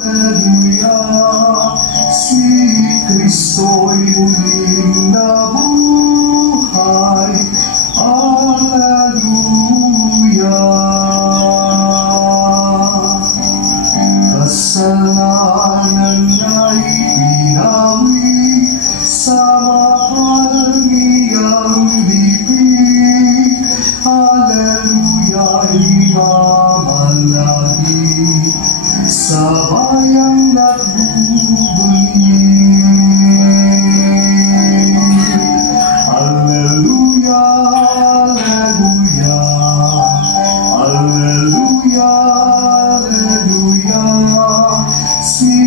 Hallelujah, si Kristo'y muling nabuhay. Hallelujah, kasalanan ay binawi sa mahal niyang libing. Hallelujah, imamalagi sa bayang nagbubunyi. Hallelujah, hallelujah, hallelujah, hallelujah, si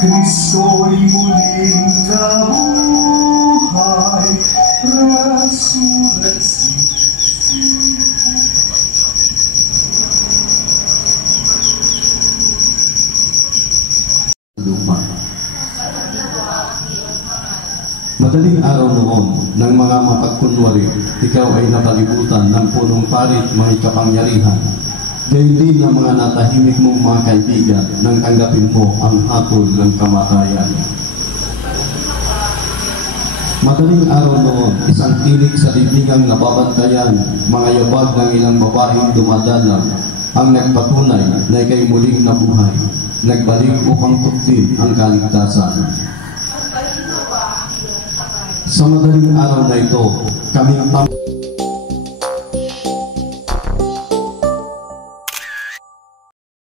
Kristo'y muling nabuhay. Resurrection. Lupa. Madaling araw noon, ng mga mapagkunwari, ikaw ay napalibutan ng punong parit mga kapangyarihan. Gayon din ng mga natahimik mong mga kaibigan nang tanggapin mo ang hatol ng kamatayan. Madaling araw noon, isang tinig sa dibdigang nababantayan, mga yabag ng ilang babaeng dumadalang, ang nagpatunay na ikay muling nabuhay. Nagbalik upang tuktin ang kaligtasan. Sa madaling araw na ito, kaming